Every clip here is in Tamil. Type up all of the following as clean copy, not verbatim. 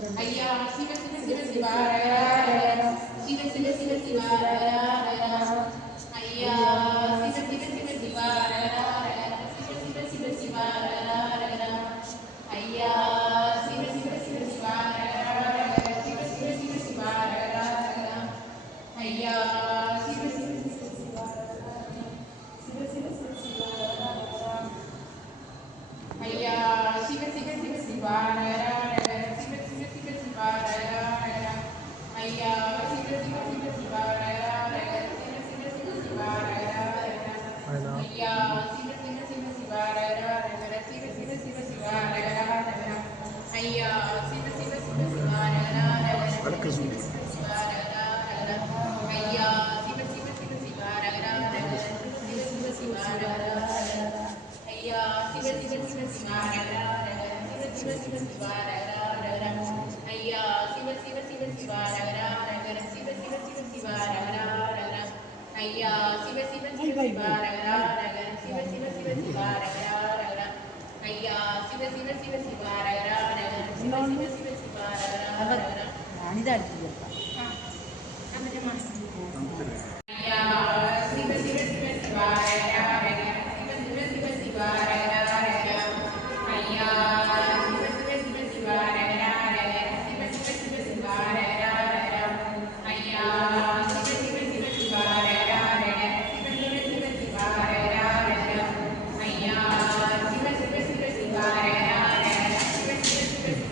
ஐயா சிவ சிவ சிவ சிவாய சிவ சிவ சிவ சிவாய ஐயா சிவ சிவ சிவ சிவாய சிவ சிவ சிவ சிவாய ஐயா சிவ சிவ சிவ சிவாய சிவ சிவ சிவ சிவாய ஐயா சிவ சிவ சிவ சிவாய சிவ சிவ சிவ சிவாய ஐயா சிவ சிவ சிவ சிவாய ஐயா சிவ சிவ சிவ சிவாய சிவ சிவ சிவ சிவாய ஐயா சிவ சிவ சிவ சிவாய சிவ சிவ சிவ சிவாய ஐயா சிவ சிவ சிவ சிவாய சிவ சிவ சிவ சிவாய ஐயா சிவ சிவ சிவ சிவாய சிவ சிவ சிவாய ஐயா சிவ சிவ சிவ சிவாய சிவ சிவ சிவ சிவாய ஐயா சிவ சிவ சிவ சிவாய சிவ சிவ சிவ சிவாய ஐயா சிவ சிவ சிவ சிவாய சிவ சிவ சிவ சிவாய ஐயா சிவ சிவ சிவ சிவாய சிவ சிவ சிவ சிவாய அனிதா ஐயா சிவ சிவ சிவ சிவாய சிவ சிவ சிவ சிவாய ஐயா சிவ சிவ சிவ சிவாய சிவ சிவ சிவ சிவாய ஐயா சிவ சிவ சிவ சிவாய சிவ சிவ சிவ சிவாய ஐயா சிவ சிவ சிவ சிவாய சிவ சிவ சிவ சிவாய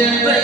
Amen.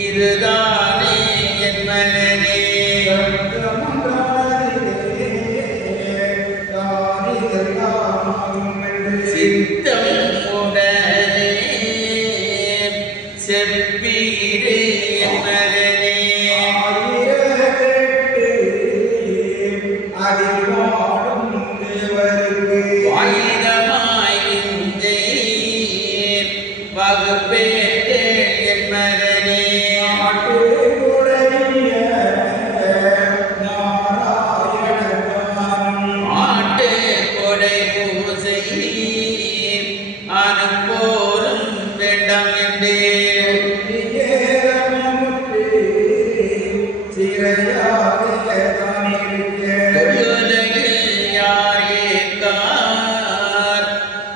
இதுதானே என் மகனே சித்தம் உடனே செப்பீரே என் மகனே வாயிதமாய் விஞ்சை வகுப்பேட்டே என் மகனே ஆட்டு கொடை பூசை அனுப்போரும் வேண்டாம் என்றே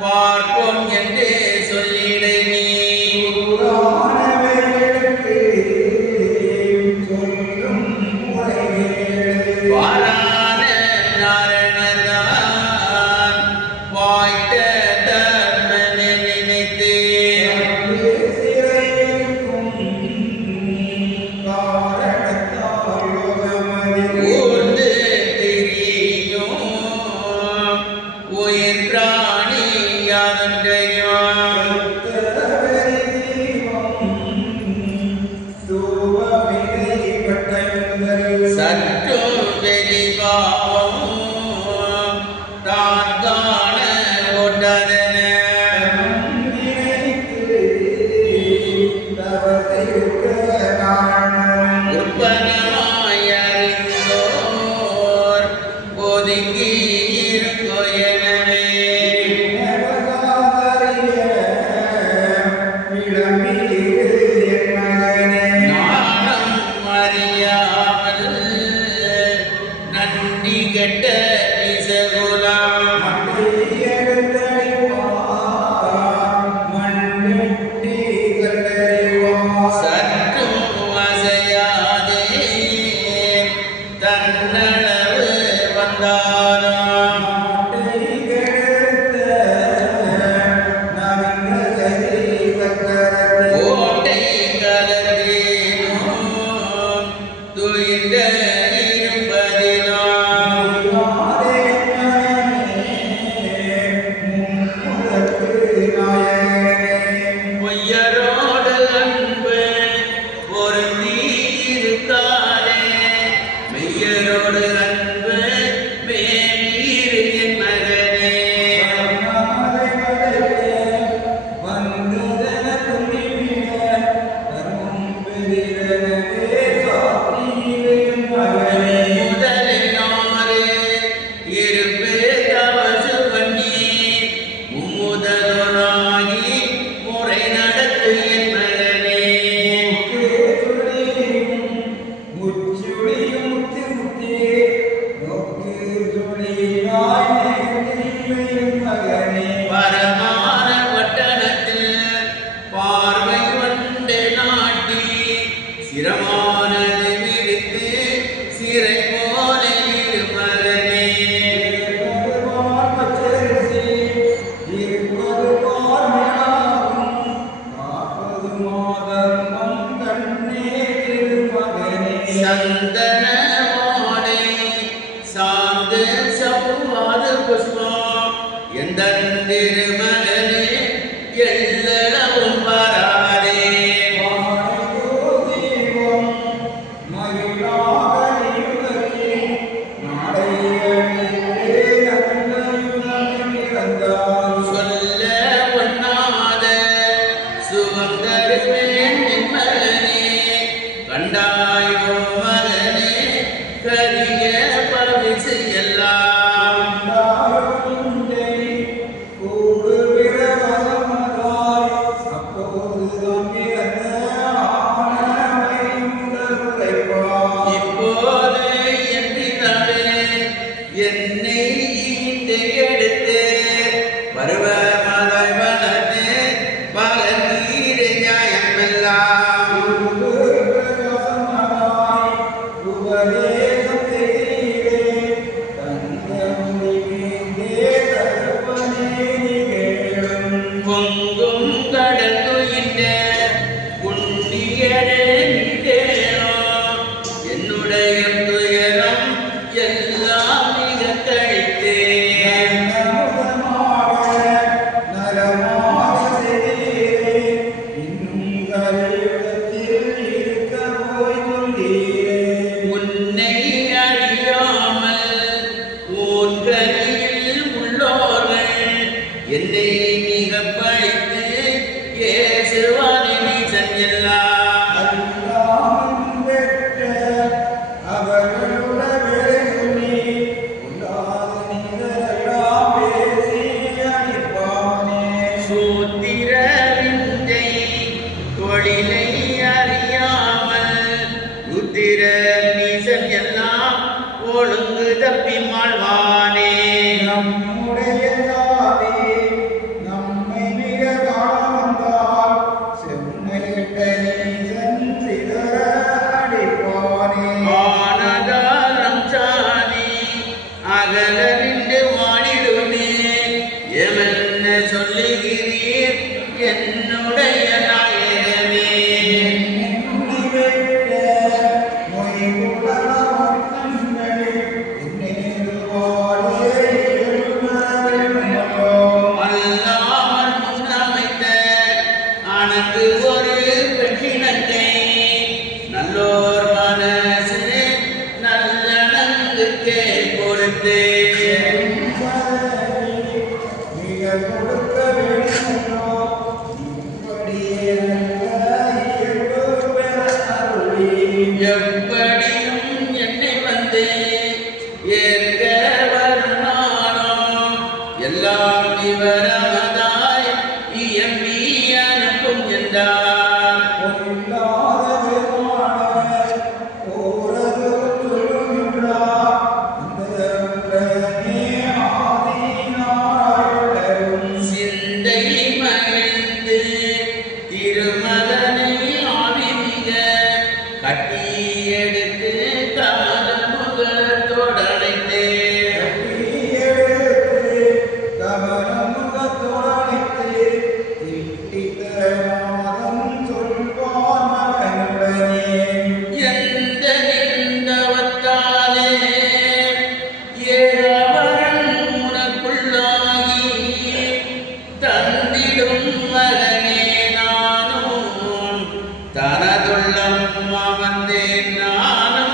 பார்ப்போம் என்றே சொல்லிடை நீ வாரான நாரணதான் வாய்த்த தர்மனை நினைத்தே ஊர்ந்து திரியும் உயிர் பிராணி யாதொன்றையும் சற்றும் வெளிபாவம் தான் காண கொண்டதன உற்பனமாய் அறிந்தோர் ஒதுங்கி இருக்கோ எனவே நாணம் அறியாமல் நன்றி கெட்ட இசகுலாம் சற்றும் அசையாதே தன்னளவு வந்தாராம் கோட்டை கலந்தேனும் துயின்ற இருப்பதினாம் பொய்யரோடு அன்பு பொருந்தீருக்காரே மெய்யரோடு அன்பு மேலீரு என் மகனே முதலினாரே இருப்பே தவசு பண்ணி மும்முதலாகி முறை நடத்து என் மகனே பரமான பட்டணத்தில் பார்வை வண்டு நாட்டி சிரமானது விரித்து சிறை போல இரு மகனே சந்தன மாலை சார்ந்த சௌவாத புஷ்பம் எந்த திருமகனே எல்லளவும் வராதே சொல்ல ஒண்ணாத சுகம் தருவேன் என் மகனே கண்டாயோ மகனே கரிய பரவிசு எல்லாம் கூடு என்னை மிக பழித்து ஏசுவானே நீசன் எல்லாம் ஒழுங்கு தப்பி மாழ்வானே நம்முடைய சாதி நம்மை மிக காணவந்தால் செம்மையிட்ட நீசன் சிதறடிப்பானே ஆனதாரம் சாதி அகல நின்று வாடிடுமே எமன்ன சொல்லுகிறீர் என்னுடைய நாயகமே ஒரு பெண்ணினத்தை நல்லோர் மனசு நல்லனங்குக்கே கொடுத்து எப்படியும் என்னை வந்து ஏற்க வருமானம் எல்லாம் விவரமதாய் இயம்பி அனுப்பும் என்றார் சிந்தை மகிழ்ந்து திருமகனை ஆவிமிக கட்டி எடுத்து தமது முகத்தோடனைத்து எந்த நின்றவத்தாலே ஏழவரன் உனக்குள்ளாகி தந்திடும் மகனே நானும் தனதுள்ளம் அமர்ந்தேன் நானும்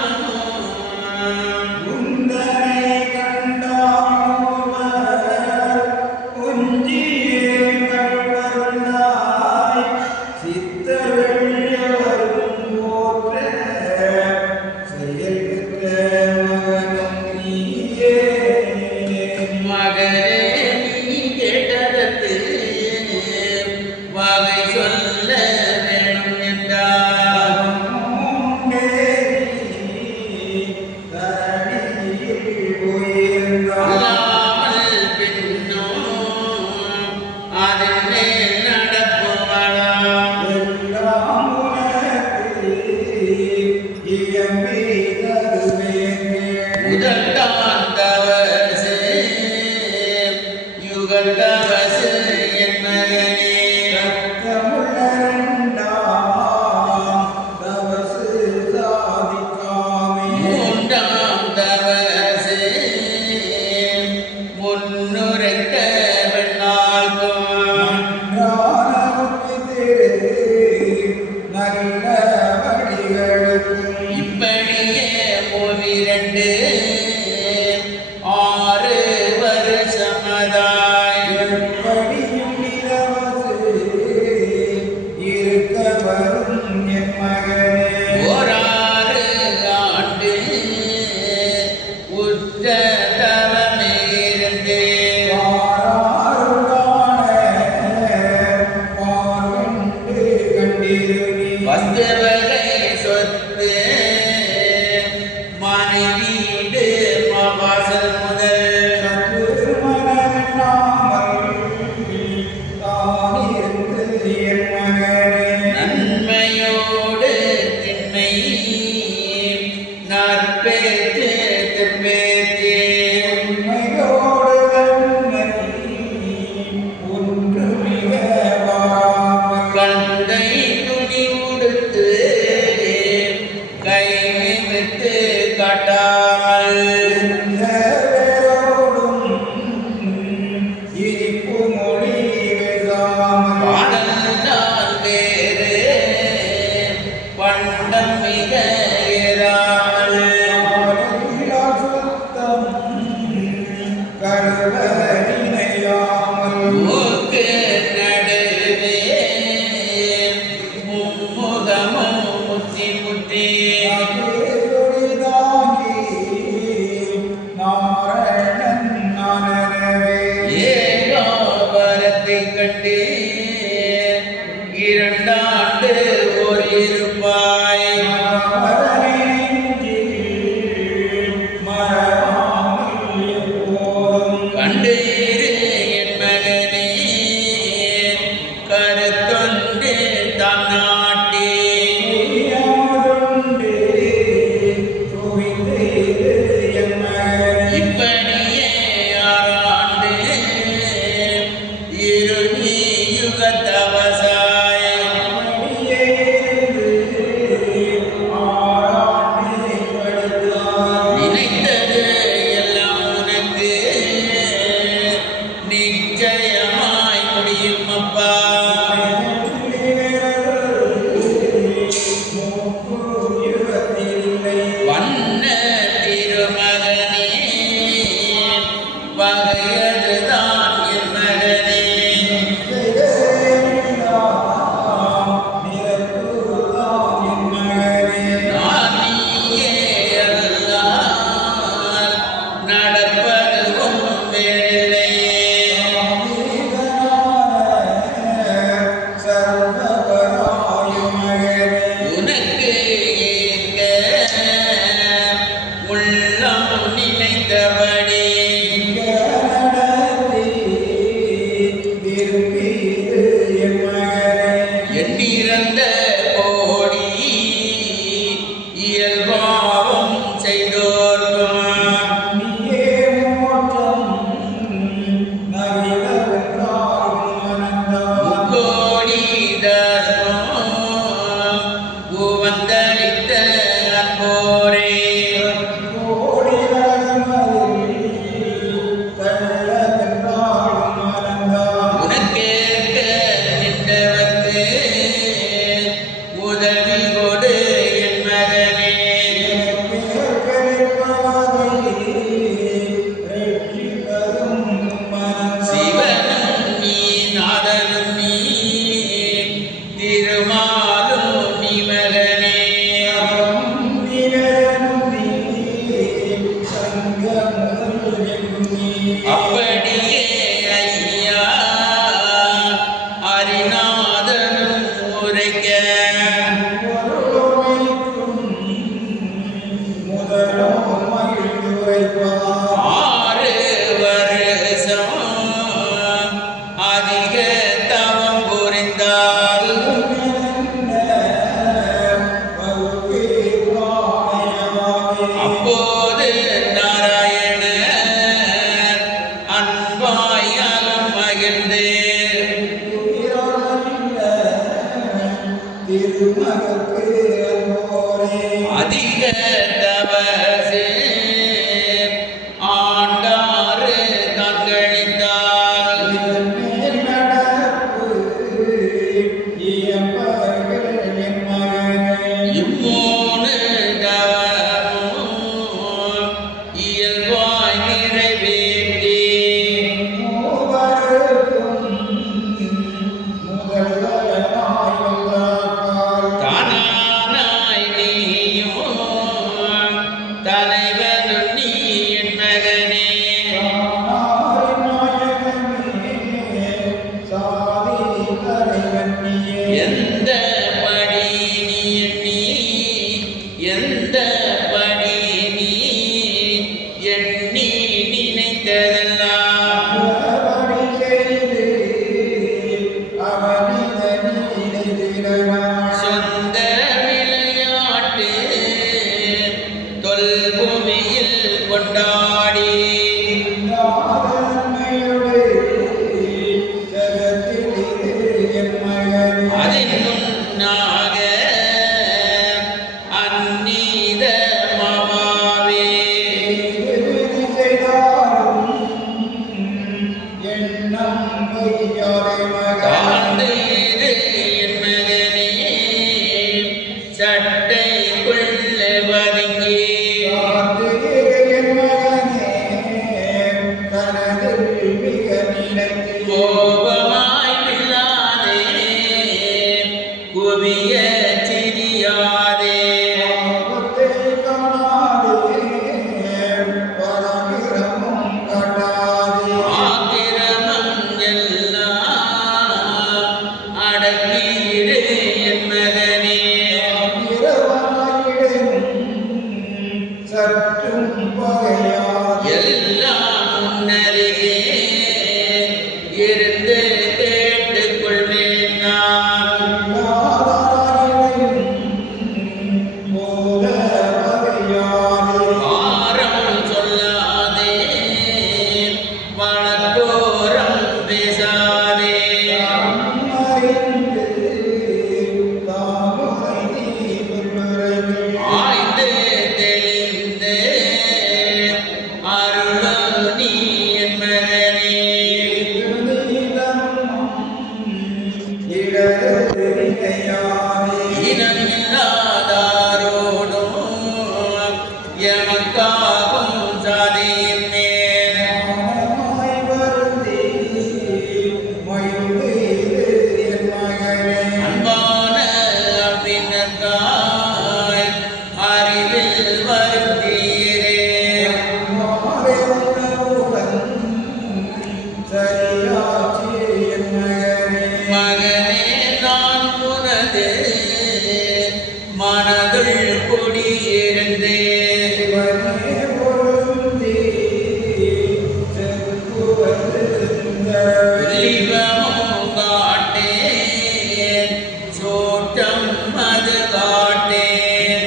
மகனே நீ கேட்டதற்கு வகை சொல்ல வேணும் என்றார் அல்லாமல் பின்னும் அதில் மேல் நடப்புவலாம் முதல்தவசு யுகந்தவசு என் மகனே மூன்றாம் தவசு முன்னுரைத்த பெண்ணாகும் இப்படியே மூவிரண்டு 6 வருஷமதாய் எப்படியும் உலகத்தை கண்டு இரண்டாண்டு ஓர் இருப்பாய் கண்டு இரு என் மகனே கருத்தொன்று தன்னாட்டே இப்படியே ஆறாண்டு இருநீ யுகத்தவசாய நினைத்தது எல்லாம் உனக்கு நிச்சயமாய் முடியும் அப்பா வண்ண திருமகனே பகையதுதான் என் மகனே நான் நீயே அல்லால் நடப்பது ஒன்றும் வேறில்லை உனக்கு ஏற்க உள்ளம் நினைத்தபடி எண்ணிறந்த கோடி இயல்பாவம் செய்தோர்க்கும் முக்கோடி தர்மம் உவந்தளித்த அன்போரே உனக்கேற்க நின்றவர்க்கு உதவி கொடு என் மகனே சிவனும் நீ நாதனும் நீ திருமாலும் நீ மகனே அப்படியே ஐயா அரிநாதனும் உரைக்க ஆறு வருஷம் அதிக தவம் புரிந்தால் அப்போது நாராயணர் அன்பாயாலும் மகிழ்ந்து அதிக தவசு ஆண்டாறு தங்களித்தால் இம்மூணு தவமும் இயல்பாய் நிறைவேற்றி தானாய் நீயும் தலைவனும் நீ என் மகனே எந்த படி நீ எண்ணி எந்த படி நீ எண்ணி நினைத்ததெல்லாம் சொந்த விளையாட்டு தொல்பூமியில் கொண்டாடி அதின் முன்னாக அந்நீத மாமாவே தாழ்ந்து இரு என் மகனே சட்டைக்குள்ள பதுங்கி கோபமாய் வில்லாதே குவிய சிரியாதே ஆக்கிரமம் எல்லாம் இருந்து கேட்டுக்கொள்வேன் நான். ஆரம் சொல்லாதே வழக்கோரம் பேசாதே. ஆய்ந்து தெளிந்து அருள் நீ என் மகனே. இனமில்லாதாரோடும் எமக்காகும் சாதியின் மேல் அன்பான அபினத்தாய் அறிவில் வருத்தீரே. மகனே நான் உனது மனதுள் குடியிருந்தேன். தீபமும் காட்டேன் சோட்டம் அது காட்டேன்.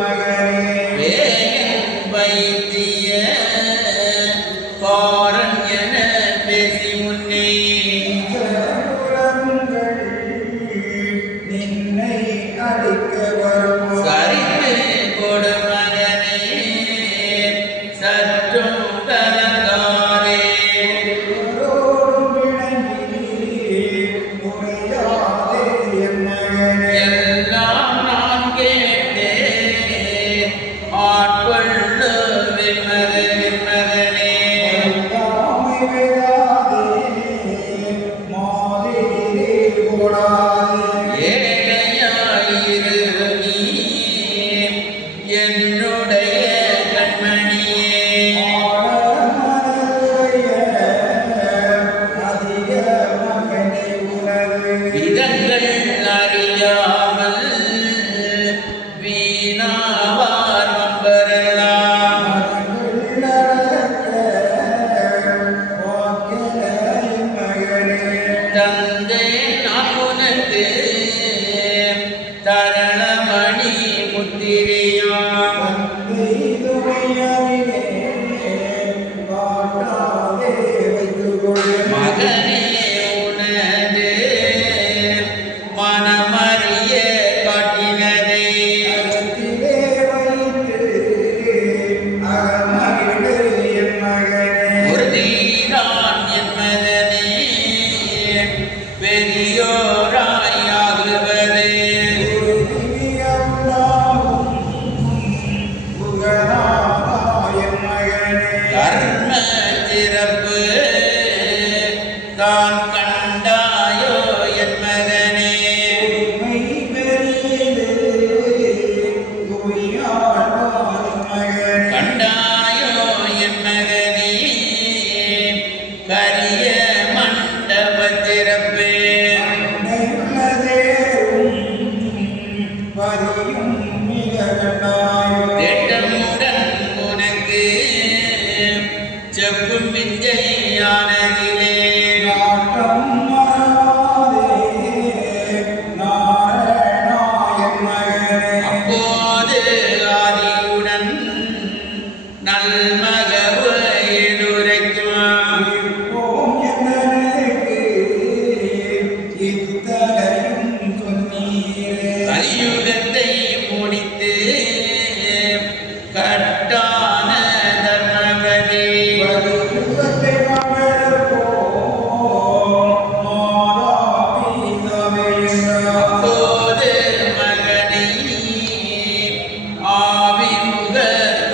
வேகன் வைத்திய பாரன் என பேசி முன்னே சரிந்து கொடு மகனே சற்றும் கலங்காதே. எல்லாம் நான் கேட்டேன் ஆட்கொள்ளுவேன் மகனே. ஏழையாயிரு நீ என்னுடைய கண்மணியே. விதங்கள் அறியாமல் வீணாவார் வம்பரெல்லாம். தந்தை நான் உனக்கு தரணமணி முத்திரையாம். மகனே உனது மனமறிய காட்டினதை உறுதிதான் என் மகனே பெரியோராயாகுவது. கர்ம சிறப்பு தான் கண்டாயோ என் மகனே. கண்டாயோ என் மகனே கரிய மண்டப சிறப்பு. திட்டமுடன் உனக்கு செப்பும் விஞ்சையானதிலே அப்போது ஆதியுடன் நல்மகவு எடுரைக்கும். கலியுகத்தை முடித்து கட்டான தர்மபதி அப்போது மகனை ஆவிமுகத்தோடனைத்து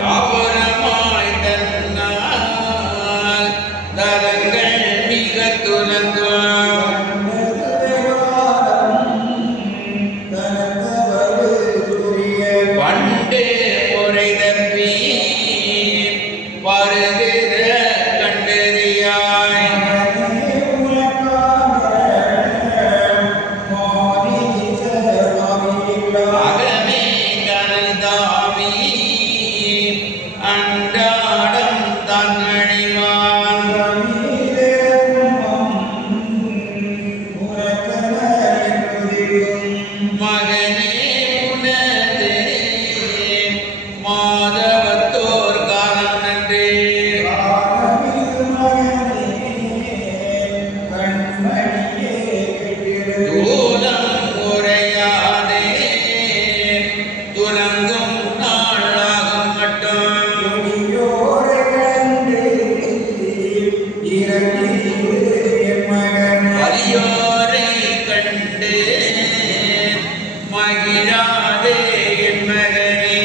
தாவரமாய் தன்னால் தலங்கள் மிக துலங்கும் பண்டே முறை தப்பி வருகிற கண்டறியாய் அகமே கனந்தாவி அன்றாடம் தன்னணிவான் மகனே உனது மாதவத்தோர் காலம் நன்றே தூலம் உரையாதே துலங்கும் நாளாகும் மட்டும் அரியோரை கண்டு மகிழாதே என் மகனே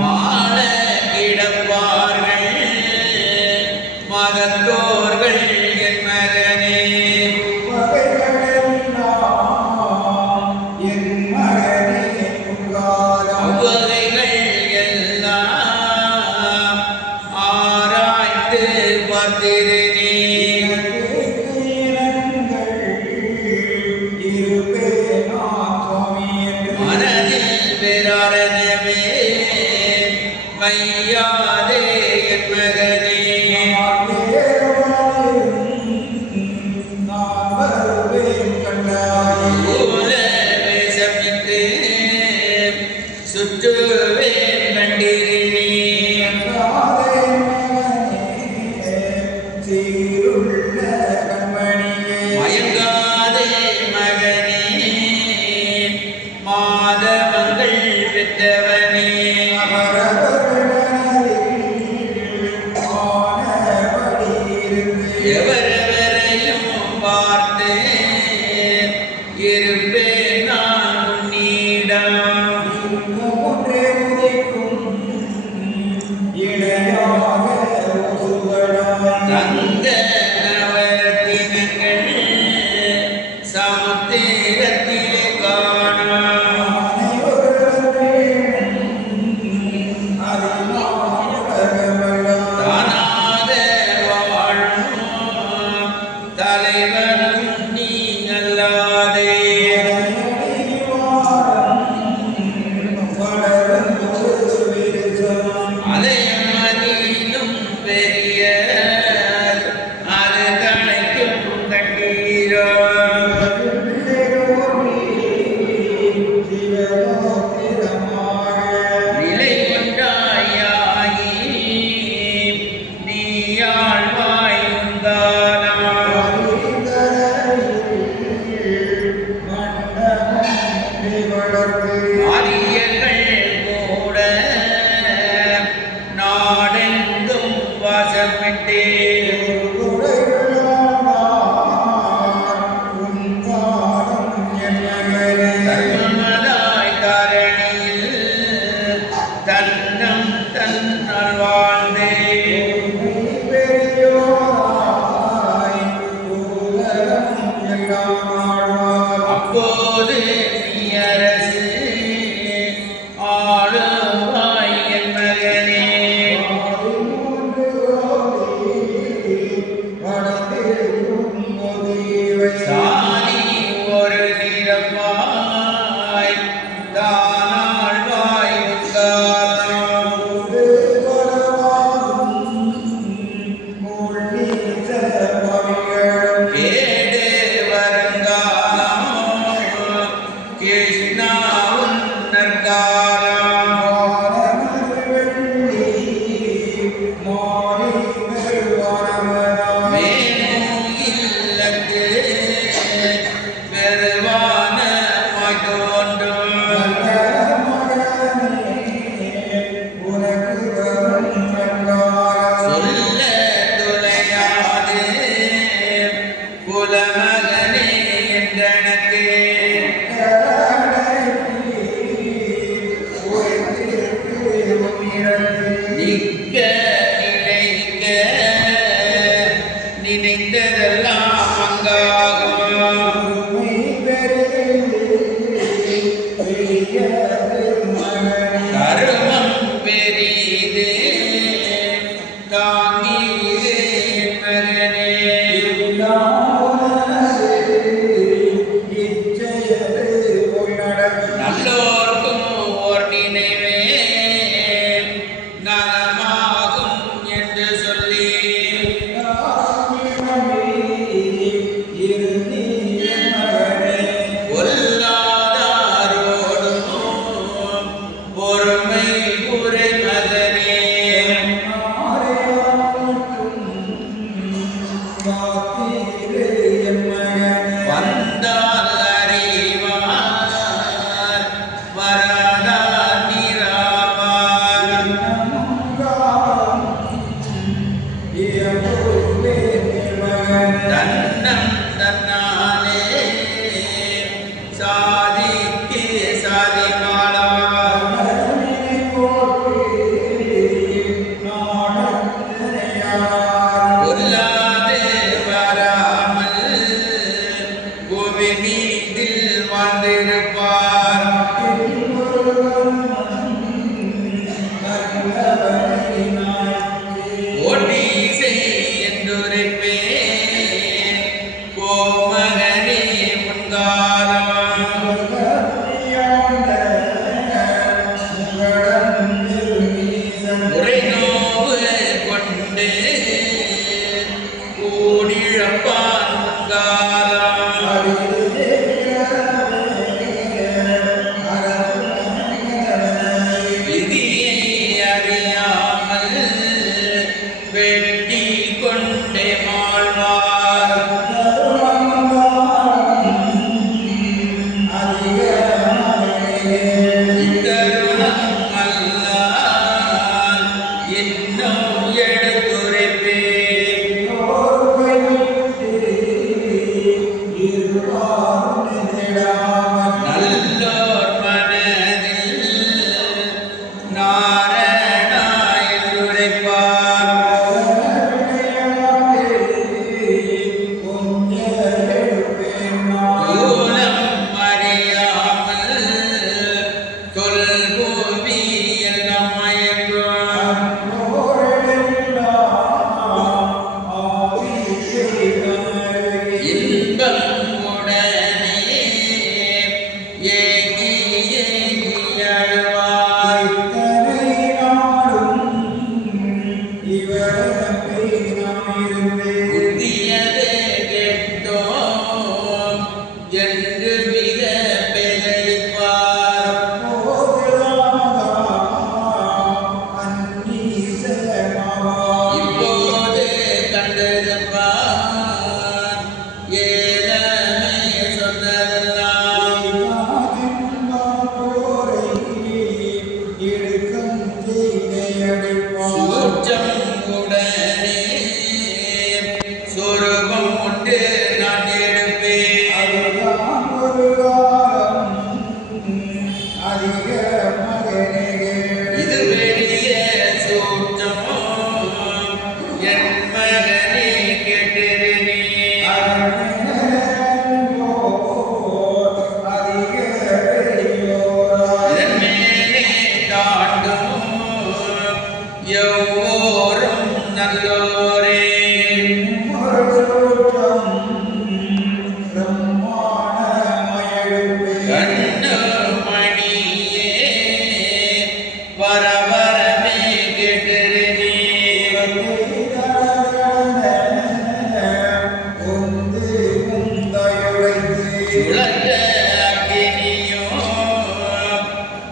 மாள கிடப்பார்கள் மகத்தோர்கள் என் மகனே அவ்வகைகள் எல்லாம் ஆராய்ந்து பார்த்திருநீ மனதில் பெறாரவே வையாதே என் மகனே மூல வேஷமிட்டு சுற்றுவேன் கண்டிருநீ மயங்காதே மகனே மாதவங்கள் பெற்றவனே எவரவரையும் பார்த்து இருப்பேன் நான் உன்னிடம் தங்க நவரத்தினங்கள் சமுத்திரத்திலே காணாம் தானாக வாழும் தலைவனும் நீ அல்லாதே அலையமதிலும் பெரிய அது தனைக்கும் கண்டீரோ நிலை ஒன்றாயாகி நீயாழ்வாய் உந்தானாம் ஆரியர்கள் கூட நாடெங்கும் வாசமிட்டே தன்மதாய் தரணியில் தன்னம் தன்னால் வாழ்ந்தே அப்போது நீ அரசு ஆளுவாய் என் மகனே சாலி ஒரு நிறமாய் தானாழ்வாய் உத்தாரம் கேடு வருங்காலம் கருமம் பெரிது தாங்கீரே மகனே நல்லோர்க்கும் ஓர் நினைவே நலமாகும் என்று சொல்லி பொல்லாதாரோடும் பொறுமை உரை மகனே வந்தால் அறிவார் வராதார் நிராவார் தன்னம் தன்னாலே சாதிக்கு சாதிமாளார் கொல்லாது வராமல் பூமி மீதில் வாழ்ந்திருப்பார் ஓட்டி செய் என்றுரைப்பேன் கோமகனே முன்காலம் உரைநோவு கொண்டு கூடிழப்பான் முன்காலம் விதியை அறியாமல் வெட்டி கொண்டே மாழ்வார் இத்தருணம் அல்லால் இன்னும் எடுத்துரைப்பேன் நல்லோர் மனதில் நாரணாய் உரைப்பார் தூலம் அறியாமல் தொல்பூமி எல்லாம் மயங்கும் இன்பம் உடனே ஏகி ஏகி அழுவாய் புதியது கெட்டோம் என்று மிக பெயரிப்பார் இப்போது கண்டிருப்பார் ஏழமை சொன்னதெல்லாம் சூற்றம் உடனே சொரூபம் உண்டு நான் எடுப்பேன் இது பெரிய சூற்றமோ என் மகனே கேட்டிருநீ இதன் மேலே தாண்டும் எவ்வோரும் நல்லோரே கண்ணு மணியே வர வரவே கேட்டிருநீ சுழற்ற அக்கினியோ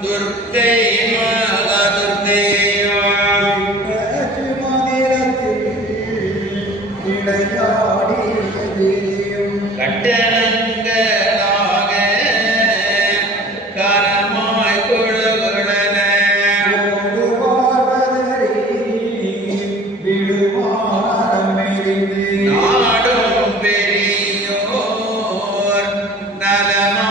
துர்க்கை மகாதுர்க்கையோ கட்டணங்களாக கரமாய் கொழுகுடன நாடும் பெரியோர் நலமா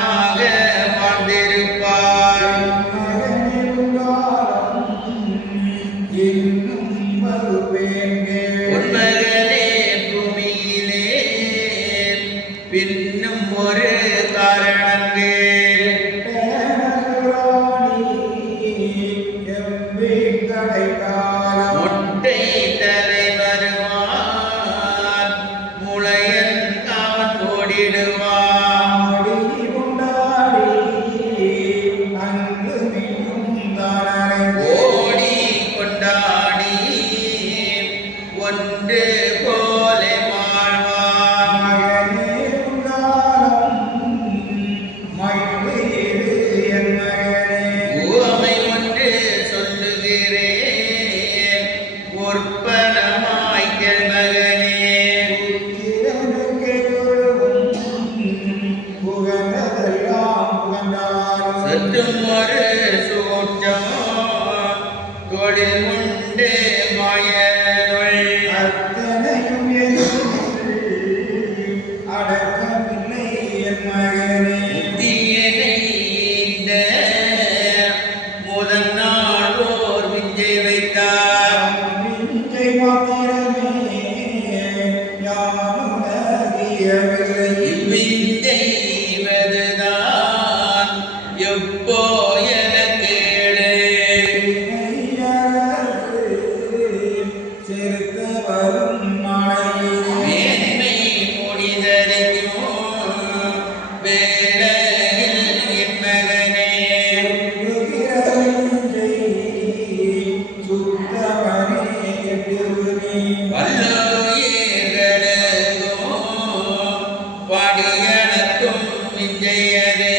விஞ்சையதே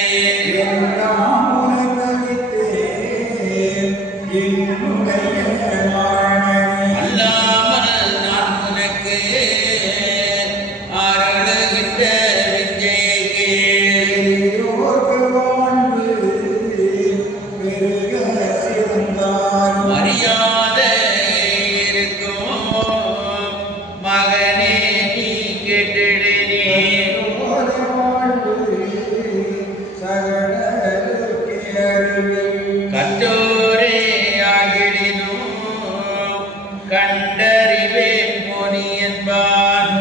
எல்லாம் உனக்களித்தேன் என்னுடைய நாரணனே அல்லாமல் நான் உனக்கு அருளுகின்ற விஞ்சையை கேள் பெரியோர்க்கு வாழ்வு பெருக சிறந்தார் மரியாதை இருக்கும் மகனே நீ கேட்டிடு நீ கற்றோரே ஆகிடினும் கண்டறிவேன் மொழி என்பான்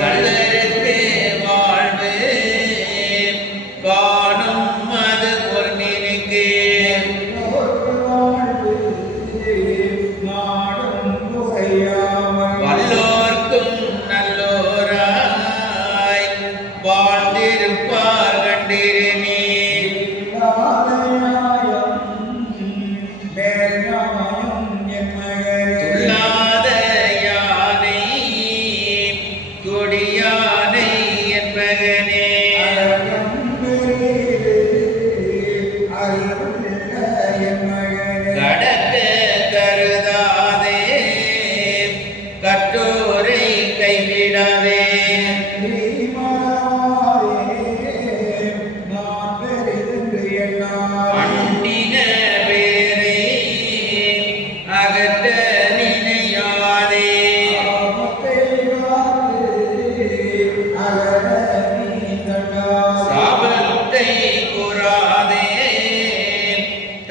கள்ளருக்கு வாழ்வு காணும் அது பொருளினுக்கு வல்லோர்க்கும் நல்லோராய் வாழ்ந்திருப்பார் கண்டிரு நீ துள்ளாத யானை கொடியானை என் மகனே கடக்க கருதாதே கற்றோரை கைவிடாதே அண்டின பேரை அகற்ற நினையாதே சாபத்தை கூறாதே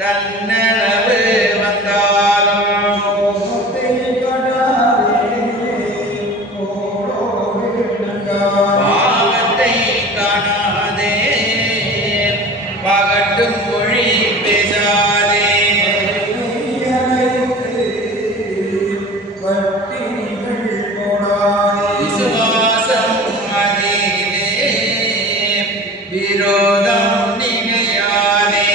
தன்னளவு வந்தாலும் பாவத்தை காணாதே பகட்டும் மொழி பேசாதே விசுவாசம் அதிலே விரோதம் நினையாதே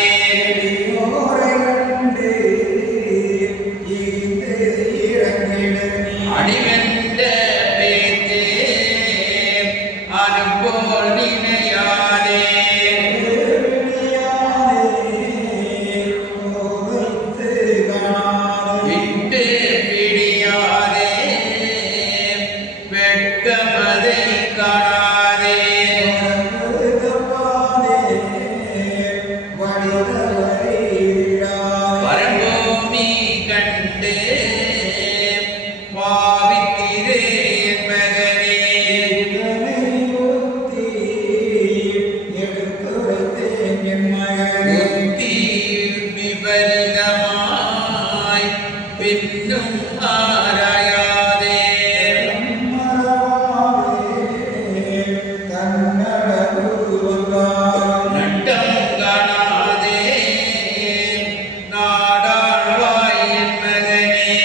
அடிவென்ற பேச்சே அனுபோல் நினையாதே விட்டு பிடியாதே வெட்கமதை காணாதே வரம்பூமி கண்டு பாவித்திரு என் மகனே புத்தி விபரீதமாய் பின்னும் ஆராயாதே நட்டம் காணாதே நாடாழ்வாய் என் மகனே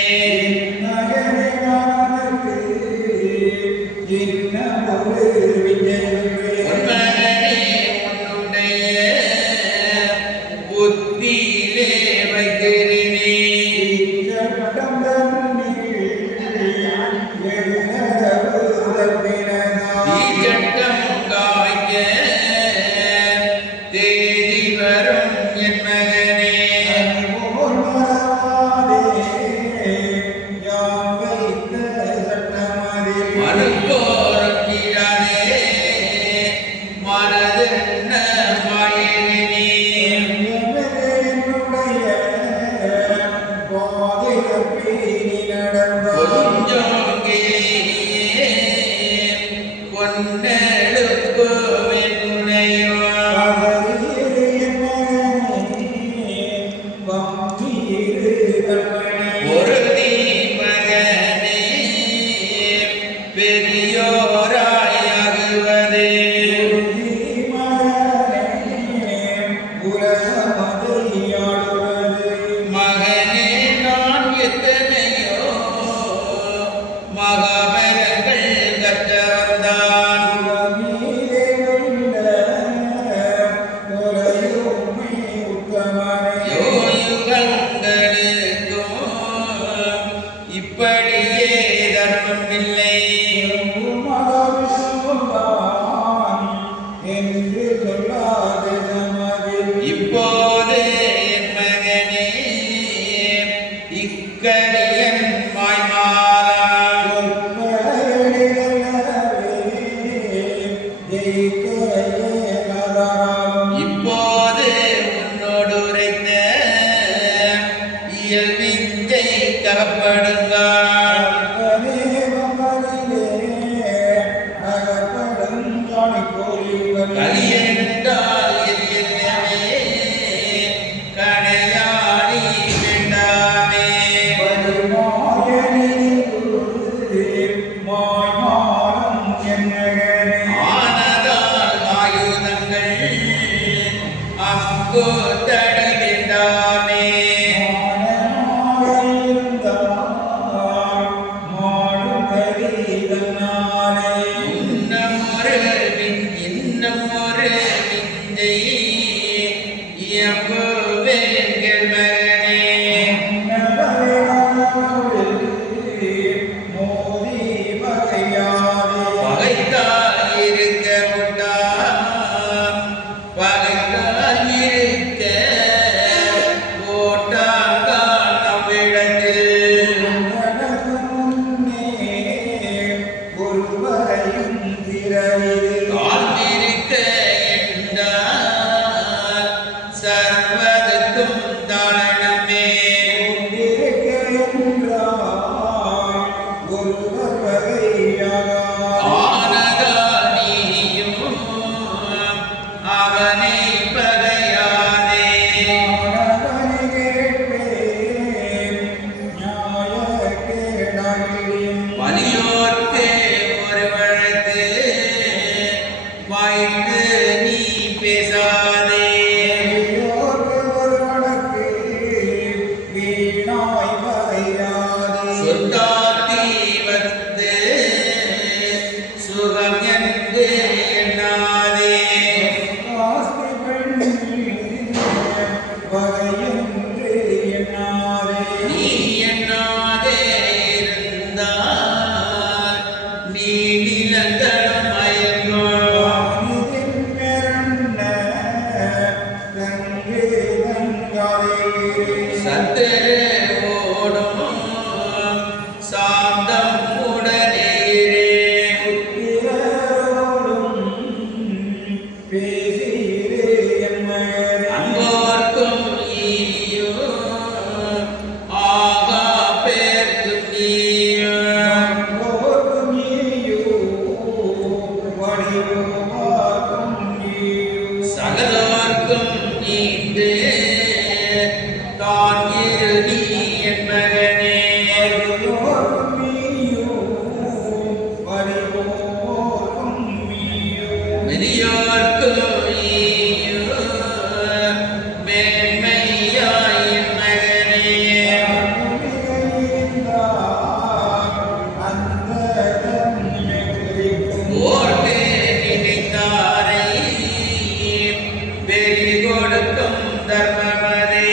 உன் மகனே உன்னுடைய புத்தியிலே வைத்திருந்தே தீச்சட்டம் காய்க்க தேதி வரும் என் மகனே மறுபோரும் இராதே மனதென்ன மாயினி கொஞ்சம் கிளியே பொன்னெழுப்பு வெண்முனைவா ஒரு மகனே பெரியோராயாகுவதே மகனே நான் எத்தனையோ மகாபரங்கள் கற்றவர்தான் யோயுகங்களுக்கும் இப்படியே தர்மம் இல்லை இப்போது உன்னோடு உரைத்த இயல் விஞ்சை கலப்படுங்கான் கலியென்றால் எரியமே கணையாடி வேண்டாமே ஆனதால் ஆயுதங்கள் அம்பு தடி வேண்டாமே இன்னும் ஒரு விஞ்சை இயம்புவேங்கள் மகனே பகைத்தால் இருக்க விட்டான் பகைத்தால் இருக்க போட்டான் நம்மிடத்தில் கால்மிருக்க என்றால் சர்வதற்கும் தாழனமே ஆனதால் நீயும் அவனை பகையாதே வலியோர்க்கு ஒரு வழக்கு வாய்த்து நீ பேசாதே சொத்தாத்தி வந்து சுகம் என்று எண்ணாதே நீ எண்ணாதே இருந்தால் நீ நிலங்களும் மயங்கும் சத்துரு ஓடும் சாந்தம் உடனேரே அங்கோர்க்கும் ஈயோ ஆகா பேர்க்கும் நீயோ சகலோர்க்கும் நீண்டு தான் இரு நீ என் மகனே மெலியோர்க்கும் ஈயோ மேன்மையாய் என் மகனே ஓர்க்கு நினைத்தாரை வெளி கொடுக்கும் தர்மமதே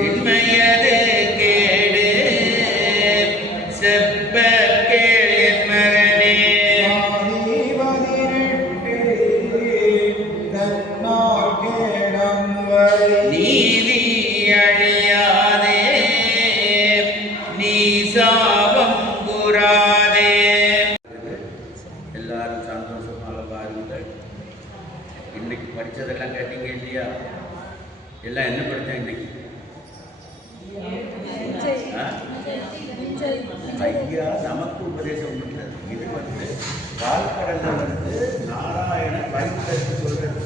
இன்மையதே கேடு செப்ப கேள் என் மகனே நீதி அழியாதே நீ சாபம் கூறாதே எல்லாரும் சந்தோஷமாக பாருங்கள் இன்னைக்கு படிச்சதெல்லாம் கேட்டீங்க இல்லையா எல்லாம் என்ன படித்தேன் இன்னைக்கு ஐயா நமக்கு உபதேசம் பண்றது இது வந்து வாழ்க்கடல்ல வந்து நாராயண வைகுண்டத்தை சொல்றது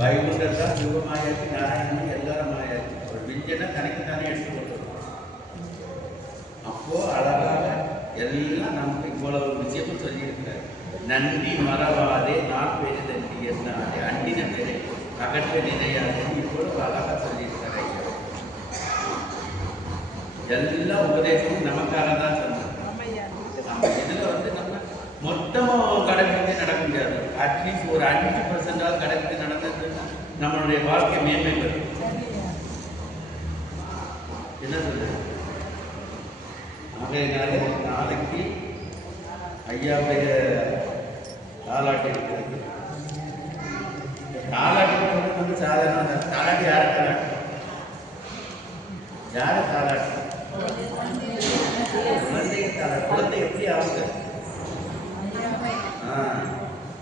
வைகுண்டர் தான் சிவமாயாச்சு நாராயணன் எல்லாரும் மாயாச்சு ஒரு விஞ்சனை தனக்குத்தானே எடுத்து கொடுத்துருவோம் அப்போ அழகாக எல்லாம் நமக்கு இவ்வளவு விஷயமும் சொல்லியிருக்காரு நன்றி மறவாதே நான் பேரு நன்றி என்னாதே அண்டின பேரை அகற்ற நினையாதே இவ்வளவு அழகாக சொல்லியிருக்காரு ஐயா எல்லா உபதேசமும் நமக்காக தான் சொன்னாங்க இதுல வந்து நம்ம மொத்தமாக கடைபிடித்து நடக்க முடியாது அட்லீஸ்ட் ஒரு 5% கடைபிடித்து நடந்ததுன்னா நம்மளுடைய வாழ்க்கை மேன்மை பெறும் என்ன சொல்றது ஆகையினால நாளைக்கு ஐயாவுடைய தாலாட்டு இருக்கிறது தாலாட்டு வந்து சாதாரண தாலாட்டு யாரை தாலாட்டு யாரை தாலாட்டு குழந்தை எப்படி ஆகுது?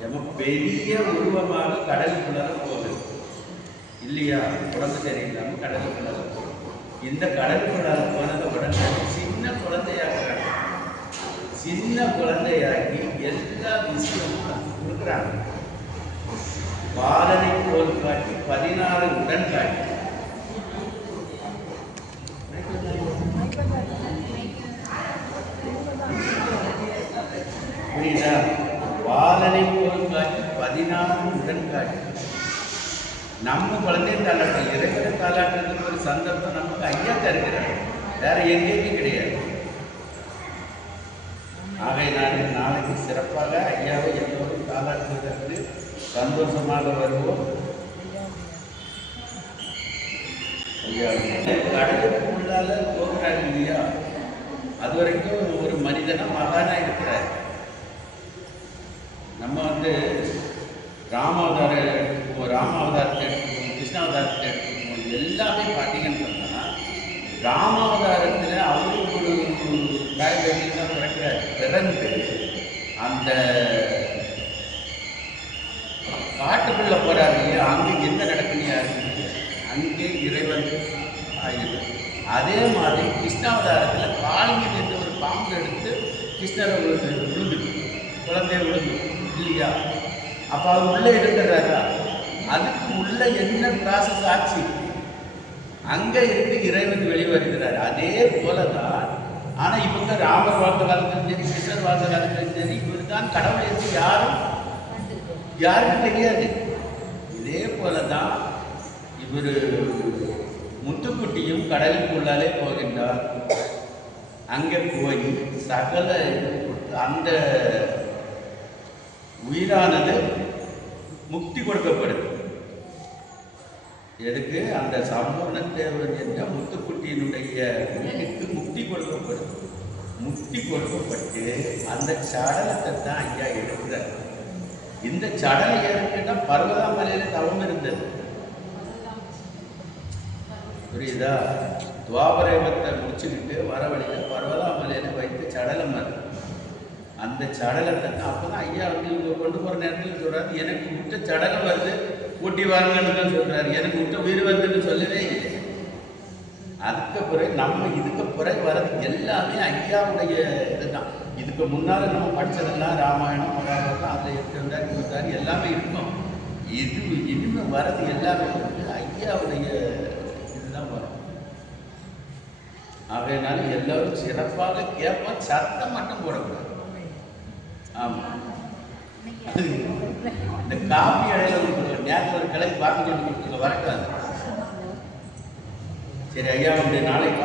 நம்ம பெரிய உருவமாக கடலுக்குள்ளார போகுது இல்லையா? உடம்பு சரியில்லாம கடலுக்குள்ளார போகுது. இந்த கடலுக்குள்ளார போனத உடனே சின்ன குழந்தையாகிறாங்க. சின்ன குழந்தையாகி எல்லா விஷயமும் கொடுக்குறாங்க. பாலனை போல் காட்டி 16 உடன் காட்டி புரியுதா? பாலனை போல் காட்டி 16 உடன் காட்டி நம்ம குழந்தைய தாளாட்டம், இறைவனை தாளாட்டுறதுக்கு ஒரு சந்தர்ப்பம் நமக்கு ஐயா தருகிறார், வேற எங்கேயுமே கிடையாது. ஆகையினால நாளைக்கு சிறப்பாக ஐயாவை எல்லோரும் தாளாட்டுவதற்கு சந்தோஷமாக வருவோம். ஐயா கடலுக்குள்ளால போகிறார் இல்லையா? அது வரைக்கும் ஒரு மனிதனா மகானா இருக்கிறார். நம்ம ராமாவதாரத்தை எடுத்துக்கோம், கிருஷ்ணாவதாரத்தை எடுத்துக்கோம், எல்லாமே பார்த்தீங்கன்னு சொன்னா ராமாவதாரத்தில் அவரு ஒரு காய்கறி தான் பிறக்கிறார். பிறந்து அந்த காட்டுக்குள்ள போறாரு இல்லையா? அங்கே என்ன நடக்குன்னு யாருக்கு? அங்கே இறைவன் ஆகிறது. அதே மாதிரி கிருஷ்ணாவதாரத்தில் காளிங்கன் என்ற ஒரு பாம்பு எடுத்து கிருஷ்ணரை விழுந்து குழந்தைய விழுந்து இல்லையா? அப்போ அவர் உள்ளே இருக்கிறாரா? அதுக்கு உள்ள என்ன ப்ராசஸ் ஆச்சு? அங்கே இருந்து இறைவன் வெளிவருகிறார். அதே போலதான். ஆனால் இவங்க ராமர் வாழ்ந்த காலத்திலும் சரி, கிருஷ்ணர் வாழ்ந்த காலத்திலும் சரி, இவர் தான் கடவுள் என்று யாருக்கும் தெரியாது. இதே போலதான் இவர் முத்துக்குட்டியும் கடலுக்குள்ளாலே போகின்றார். அங்கே போய் சகல அந்த உயிரானது முக்தி கொடுக்கப்படுது. எதுக்கு? அந்த சம்பூர்ண தேவன் என்ற முத்துக்குட்டியினுடைய உயிருக்கு முக்தி கொடுக்கப்படுது. முக்தி கொடுக்கப்பட்டு அந்த சடலத்தை தான் ஐயா எடுக்கிறார். இந்த சடலை ஏற்கனவே பர்வதாமலையில தவம் இருந்தது. புரியுதா? துவாபரேகத்தை முடிச்சுக்கிட்டு வர வழியில் பர்வதாமலையில வைத்து சடலம் வருது. அந்த சடலத்தை தான் அப்போதான் ஐயா இவங்க கொண்டு போகிற நேரத்தில் சொல்றாரு, எனக்கு முட்டை சடலம் வருது, ஊட்டி வாருங்கன்னு தான் சொல்றாரு. எனக்கு முட்டை உயிர் வருதுன்னு சொல்லவே இல்லை. அதுக்கு பிறகு நம்ம இதுக்கு பிறகு வர்றது எல்லாமே ஐயாவுடைய இதுதான். இதுக்கு முன்னால் நம்ம படித்ததெல்லாம் ராமாயணம் மகாபாரதம் அதில் இருந்தார் எல்லாமே இருக்கும். இனிமே வர்றது எல்லாமே ஐயாவுடைய இதுதான் வரும். ஆகையினால எல்லாரும் சிறப்பாக கேட்போம், சத்தம் மட்டும் போடக்கூடாது. ஆமாம், இந்த காப்பி இடையில நேரத்தில் ஒரு கிளை பார்த்து கொண்டு வரக்கூடாது. சரி ஐயா, நாளைக்கு